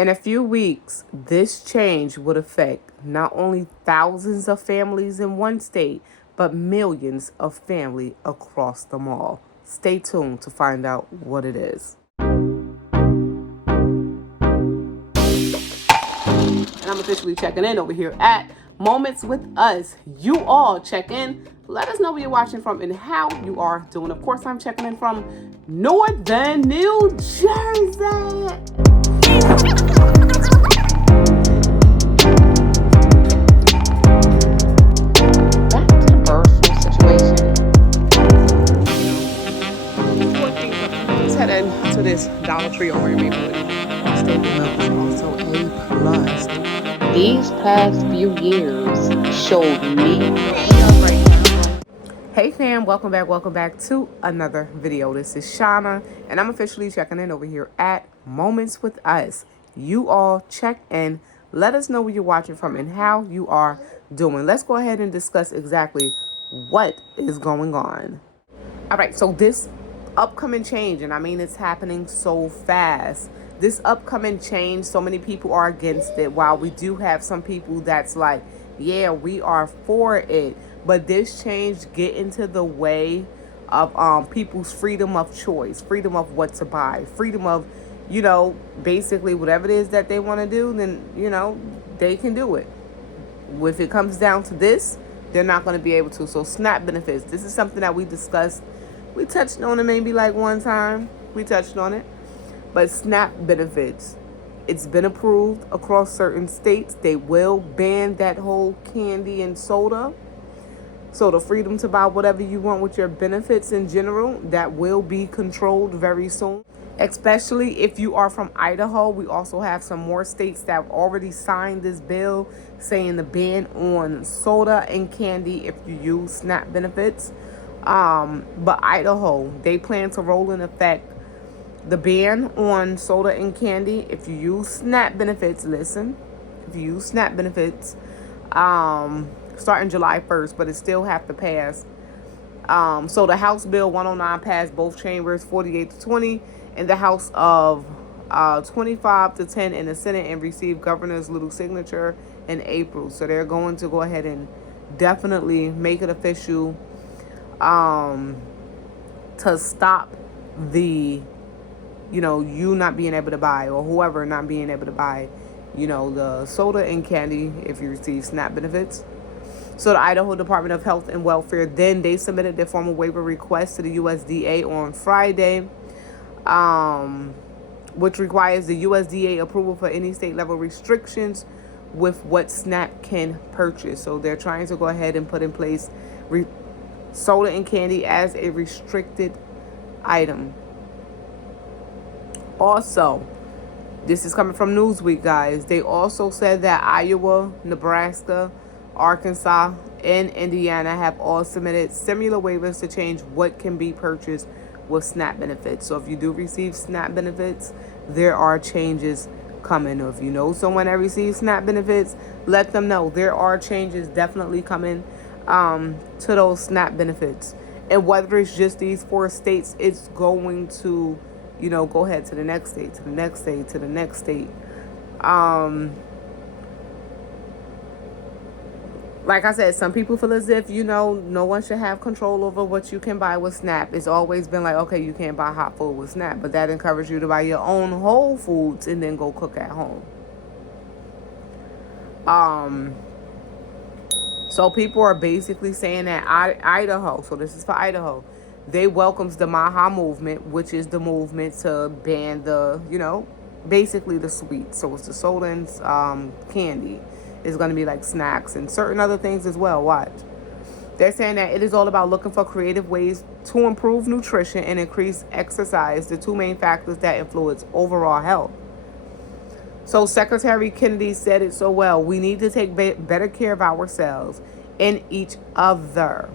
In a few weeks, this change would affect not only thousands of families in one state, but millions of families across them all. Stay tuned to find out what it is. And I'm officially checking in over here at Moments with Us. You all check in. Let us know where you're watching from and how you are doing. Of course, I'm checking in from Northern New Jersey. To this Dollar Tree over in Maplewood. Also A plus. These past few years showed me. Hey fam, welcome back to another video. This is Shauna, and I'm officially checking in over here at Moments with Us. You all check in. Let us know where you're watching from and how you are doing. Let's go ahead and discuss exactly what is going on. All right, so this upcoming change, and I mean it's happening so fast. This upcoming change, so many people are against it, while we do have some people that's like, yeah, we are for it. But this change get into the way of people's freedom of choice, freedom of what to buy, freedom of, basically whatever it is that they want to do, then, they can do it. If it comes down to this, they're not going to be able to. So SNAP benefits, this is something that we discussed. We touched on it maybe like one time. We touched on it. But SNAP benefits, it's been approved across certain states. They will ban that whole candy and soda. So the freedom to buy whatever you want with your benefits in general, that will be controlled very soon. Especially if you are from Idaho. We also have some more states that have already signed this bill saying the ban on soda and candy if you use SNAP benefits. But Idaho, they plan to roll in effect the ban on soda and candy if you use SNAP benefits. Listen, if you use SNAP benefits, starting July 1st, but it still have to pass. So the House Bill 109 passed both chambers 48-20, and the House of 25-10 in the Senate, and received Governor's little signature in April. So they're going to go ahead and definitely make it official to stop the, you not being able to buy, or whoever not being able to buy, the soda and candy if you receive SNAP benefits. So the Idaho Department of Health and Welfare, then they submitted their formal waiver request to the USDA on Friday, which requires the USDA approval for any state level restrictions with what SNAP can purchase. So they're trying to go ahead and put in place soda and candy as a restricted item. Also, this is coming from Newsweek, guys. They also said that Iowa, Nebraska, Arkansas, and Indiana have all submitted similar waivers to change what can be purchased with SNAP benefits. So if you do receive SNAP benefits, there are changes coming. Or if you know someone that receives SNAP benefits, let them know there are changes definitely coming to those SNAP benefits. And whether it's just these 4 states, it's going to, go ahead to the next state, to the next state, to the next state. Like I said, some people feel as if, no one should have control over what you can buy with SNAP. It's always been like, okay, you can't buy hot food with SNAP, but that encourages you to buy your own Whole Foods and then go cook at home. So people are basically saying that Idaho, so this is for Idaho, they welcomes the Maha movement, which is the movement to ban the, basically the sweets. So it's the soda and candy. It's going to be like snacks and certain other things as well. Watch. They're saying that it is all about looking for creative ways to improve nutrition and increase exercise, the 2 main factors that influence overall health. So Secretary Kennedy said it so well. We need to take better care of ourselves and each other.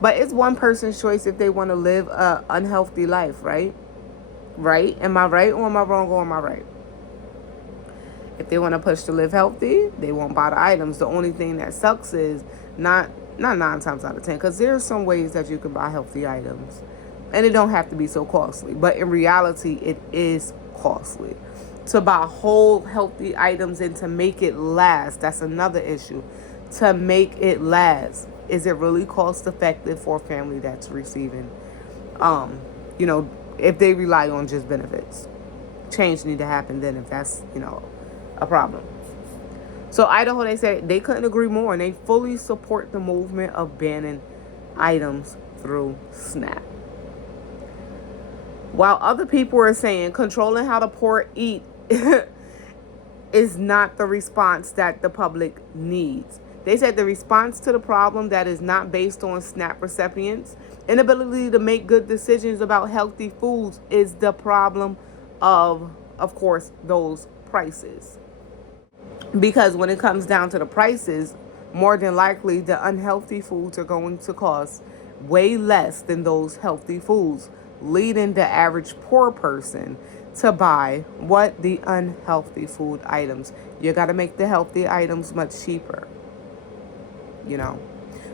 But it's one person's choice if they want to live an unhealthy life, right? Right? Am I right or am I wrong or am I right? If they want to push to live healthy, they won't buy the items. The only thing that sucks is not 9 times out of 10, because there's some ways that you can buy healthy items. And it don't have to be so costly. But in reality, it is costly to buy whole healthy items and to make it last. That's another issue. To make it last. Is it really cost effective for a family that's receiving, you know, if they rely on just benefits? Change need to happen then if that's, a problem. So Idaho, they said they couldn't agree more, and they fully support the movement of banning items through SNAP. While other people are saying controlling how the poor eat is not the response that the public needs. They said the response to the problem that is not based on SNAP recipients' inability to make good decisions about healthy foods is the problem of course, those prices. Because when it comes down to the prices, more than likely the unhealthy foods are going to cost way less than those healthy foods, leading the average poor person to buy what? The unhealthy food items. You got to make the healthy items much cheaper.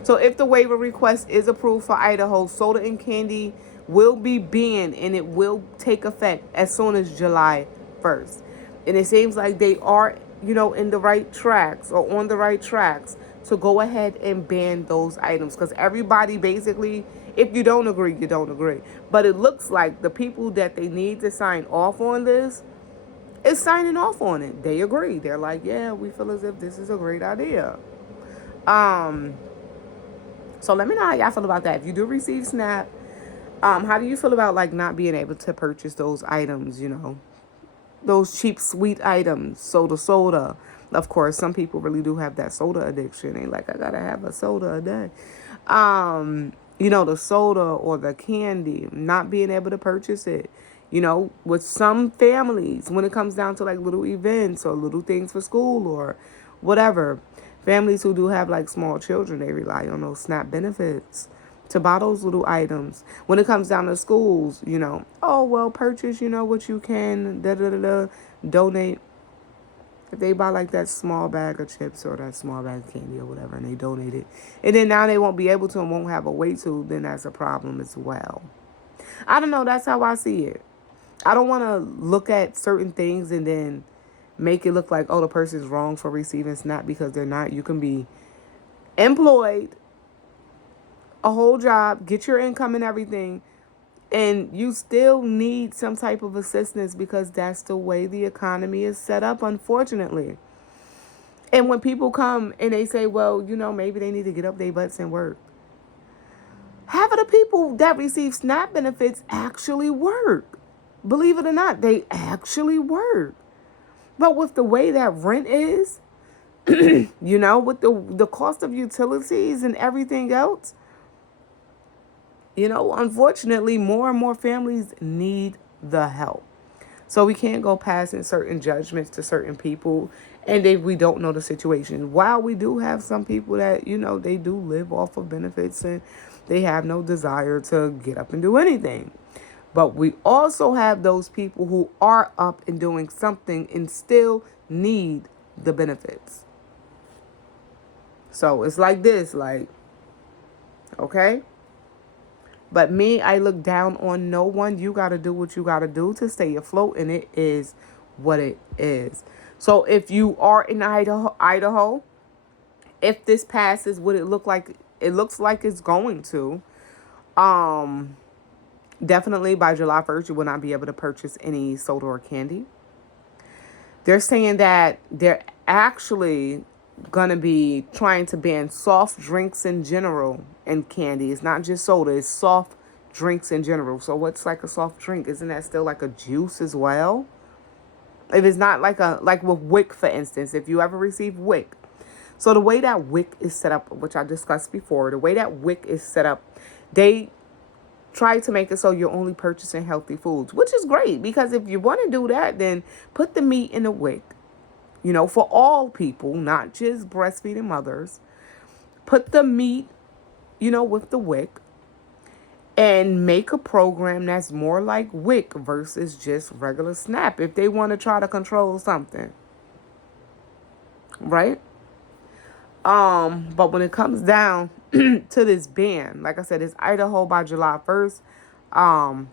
So if the waiver request is approved for Idaho, soda and candy will be banned, and it will take effect as soon as July 1st. And it seems like they are, in the right tracks, or on the right tracks, to go ahead and ban those items. Because everybody basically, if you don't agree, you don't agree. But it looks like the people that they need to sign off on this is signing off on it. They agree. They're like, yeah, we feel as if this is a great idea. So let me know how y'all feel about that. If you do receive SNAP, how do you feel about like not being able to purchase those items, those cheap sweet items, soda. Of course, some people really do have that soda addiction. They like, I gotta have a soda a day. The soda or the candy, not being able to purchase it. With some families, when it comes down to like little events or little things for school or whatever, families who do have like small children, they rely on those SNAP benefits to buy those little items. When it comes down to schools, purchase, what you can, donate. If they buy like that small bag of chips or that small bag of candy or whatever, and they donate it, and then now they won't be able to and won't have a way to, then that's a problem as well. I don't know. That's how I see it. I don't want to look at certain things and then make it look like, the person's wrong for receiving SNAP, because they're not. You can be employed, a whole job, get your income and everything, and you still need some type of assistance, because that's the way the economy is set up, unfortunately. And when people come and they say, well, maybe they need to get up their butts and work. Half of the people that receive SNAP benefits actually work. Believe it or not, they actually work. But with the way that rent is, with the cost of utilities and everything else, unfortunately, more and more families need the help. So we can't go passing certain judgments to certain people, and we don't know the situation. While we do have some people that, they do live off of benefits and they have no desire to get up and do anything. But we also have those people who are up and doing something and still need the benefits. So it's like this, okay? But me, I look down on no one. You got to do what you got to do to stay afloat, and it is what it is. So if you are in Idaho, if this passes, what it looks like it's going to, definitely by July 1st, you will not be able to purchase any soda or candy. They're saying that they're actually going to be trying to ban soft drinks in general and candy. It's not just soda, it's soft drinks in general. So what's like a soft drink? Isn't that still like a juice as well? If it's not like with WIC, for instance, if you ever receive WIC. So the way that WIC is set up, which I discussed before, the way that WIC is set up, they try to make it so you're only purchasing healthy foods, which is great, because if you want to do that, then put the meat in the WIC, for all people, not just breastfeeding mothers. Put the meat, with the WIC, and make a program that's more like WIC versus just regular SNAP if they want to try to control something, right? But when it comes down to this ban, like I said, it's Idaho by July 1st.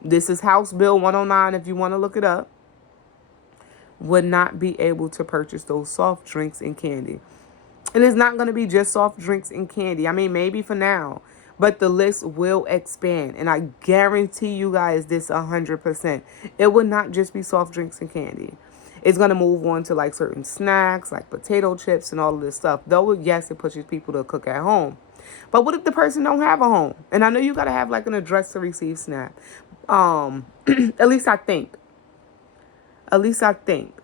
This is House Bill 109 if you want to look it up. would not be able to purchase those soft drinks and candy. And it's not going to be just soft drinks and candy. I mean, maybe for now. But the list will expand. And I guarantee you guys this 100%. It will not just be soft drinks and candy. It's going to move on to like certain snacks, like potato chips and all of this stuff. Though, yes, it pushes people to cook at home. But what if the person don't have a home? And I know you got to have like an address to receive SNAP. At least I think. At least I think.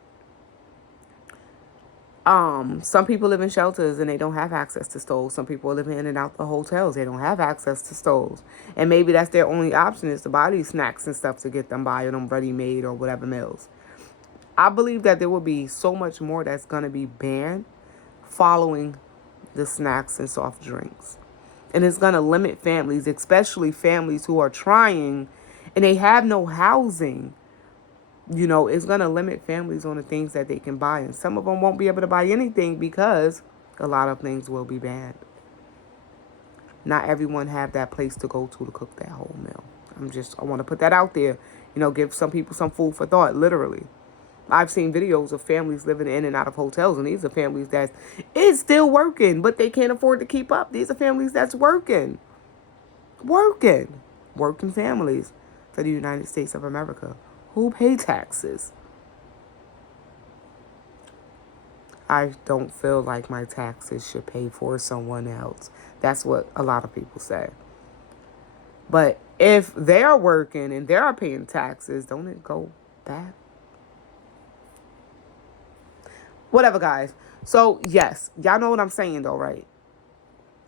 Some people live in shelters and they don't have access to stoves. Some people live in and out the hotels. They don't have access to stoves. And maybe that's their only option is to buy these snacks and stuff to get them by them ready-made or whatever meals. I believe that there will be so much more that's going to be banned following the snacks and soft drinks. And it's going to limit families, especially families who are trying and they have no housing. You know, it's going to limit families on the things that they can buy. And some of them won't be able to buy anything because a lot of things will be banned. Not everyone have that place to go to cook that whole meal. I want to put that out there. You know, give some people some food for thought, literally. I've seen videos of families living in and out of hotels. And these are families that is still working, but they can't afford to keep up. These are families that's working. Working families for the United States of America. Who pay taxes? I don't feel like my taxes should pay for someone else. That's what a lot of people say. But if they're working and they're paying taxes, don't it go back? Whatever, guys. So, yes. Y'all know what I'm saying, though, right?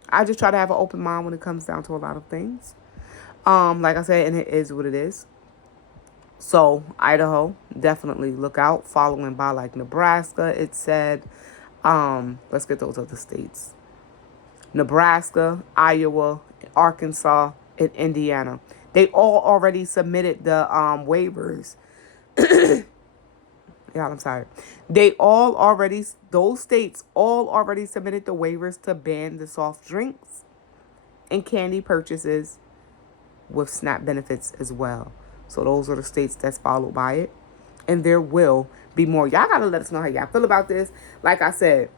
I just try to have an open mind when it comes down to a lot of things. Like I said, and it is what it is. So, Idaho, definitely look out. Following by, like, Nebraska, it said. Let's get those other states. Nebraska, Iowa, Arkansas, and Indiana. They all already submitted the waivers. Yeah, I'm sorry. Those states all already submitted the waivers to ban the soft drinks and candy purchases with SNAP benefits as well. So those are the states that's followed by it. And there will be more. Y'all got to let us know how y'all feel about this. Like I said,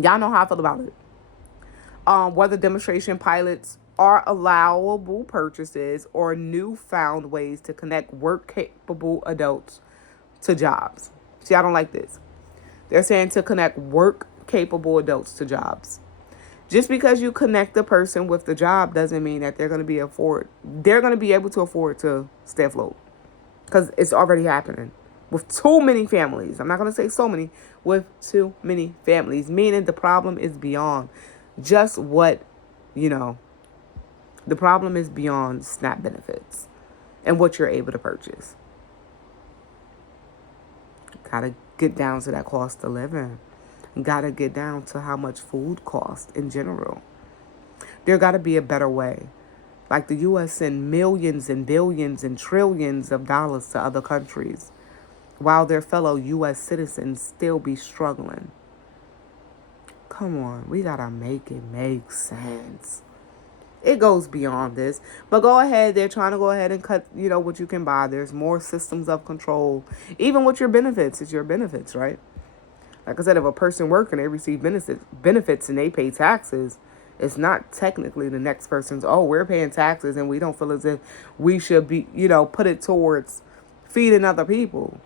y'all know how I feel about it. Whether demonstration pilots are allowable purchases or newfound ways to connect work-capable adults to jobs. See, I don't like this. They're saying to connect work-capable adults to jobs. Just because you connect the person with the job doesn't mean that they're going to be able to afford to stay afloat. Because it's already happening with too many families. I'm not going to say so many. With too many families. Meaning the problem is beyond just what, the problem is beyond SNAP benefits and what you're able to purchase. Gotta get down to that cost of living. Gotta get down to how much food costs in general. There gotta be a better way. Like the U.S. send millions and billions and trillions of dollars to other countries, while their fellow U.S. citizens still be struggling. Come on, we gotta make it make sense. It goes beyond this. But go ahead. They're trying to go ahead and cut, what you can buy. There's more systems of control. Even with your benefits, it's your benefits, right? Like I said, if a person working, they receive benefits and they pay taxes, it's not technically the next person's, we're paying taxes and we don't feel as if we should be, put it towards feeding other people.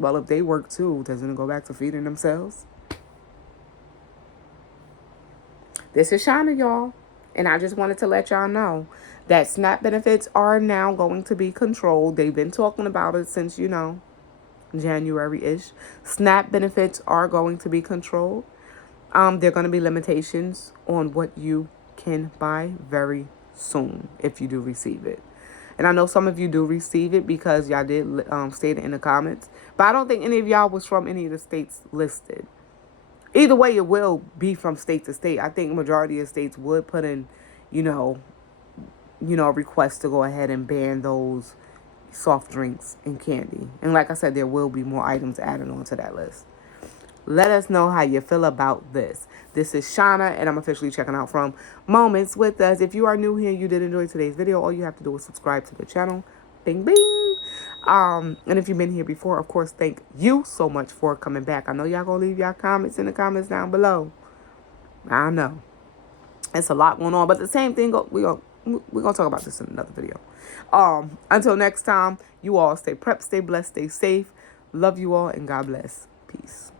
Well, if they work too, doesn't it go back to feeding themselves? This is Shauna, y'all. And I just wanted to let y'all know that SNAP benefits are now going to be controlled. They've been talking about it since, January-ish. SNAP benefits are going to be controlled. There are going to be limitations on what you can buy very soon if you do receive it. And I know some of you do receive it because y'all did state it in the comments. But I don't think any of y'all was from any of the states listed. Either way, it will be from state to state. I think majority of states would put in, a request to go ahead and ban those soft drinks and candy. And like I said, there will be more items added onto that list. Let us know how you feel about this. This is Shauna, and I'm officially checking out from Moments with Us. If you are new here and you did enjoy today's video, all you have to do is subscribe to the channel. Bing, bing. And if you've been here before, of course, thank you so much for coming back. I know y'all gonna leave y'all comments in the comments down below. I know it's a lot going on, but the same thing we're gonna talk about this in another video. Until next time, you all stay prepped, stay blessed, stay safe. Love you all, and God bless. Peace.